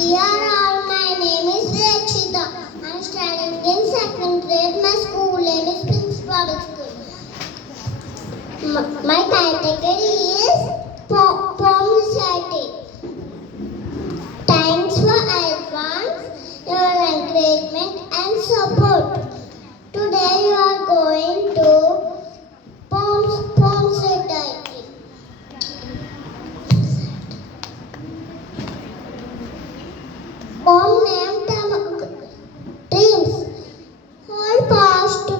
Dear all, my name is Rakshita. I am studying in second grade. My school name is Prince Public School. My category is poem reciting. Thanks for advance your encouragement and support. Today you are going to poem reciting. Poem named Dreams. Hold fast to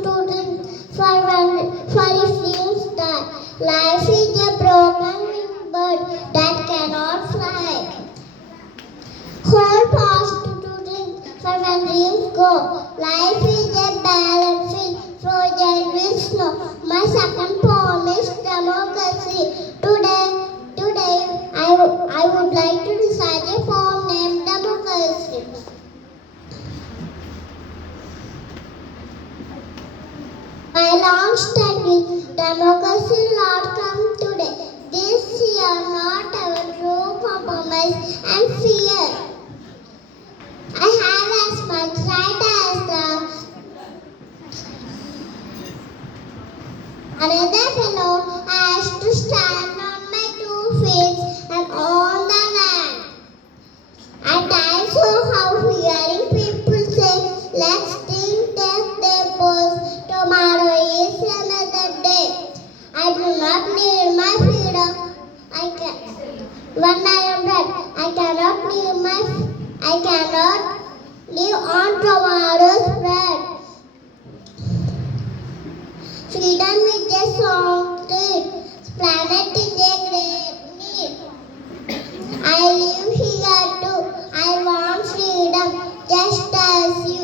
for if dreams die. Life is a broken winged bird that cannot fly. Hold fast to dreams for when dreams go. Life is a battlefield frozen with snow. My second poem is democracy. Today I would like to recite a poem named democracy. My long study, democracy will not come today. This year, not our true compromise and fear. I have as much right as another fellow has to stand on my 2 feet and on the land. At times, how hearing people say, let's think that they pose. Tomorrow is another day. I do not need my freedom. When I am dead, I cannot live on tomorrow's bread. Freedom is a song treat. Planet is a great need. I live here too. I want freedom just as you.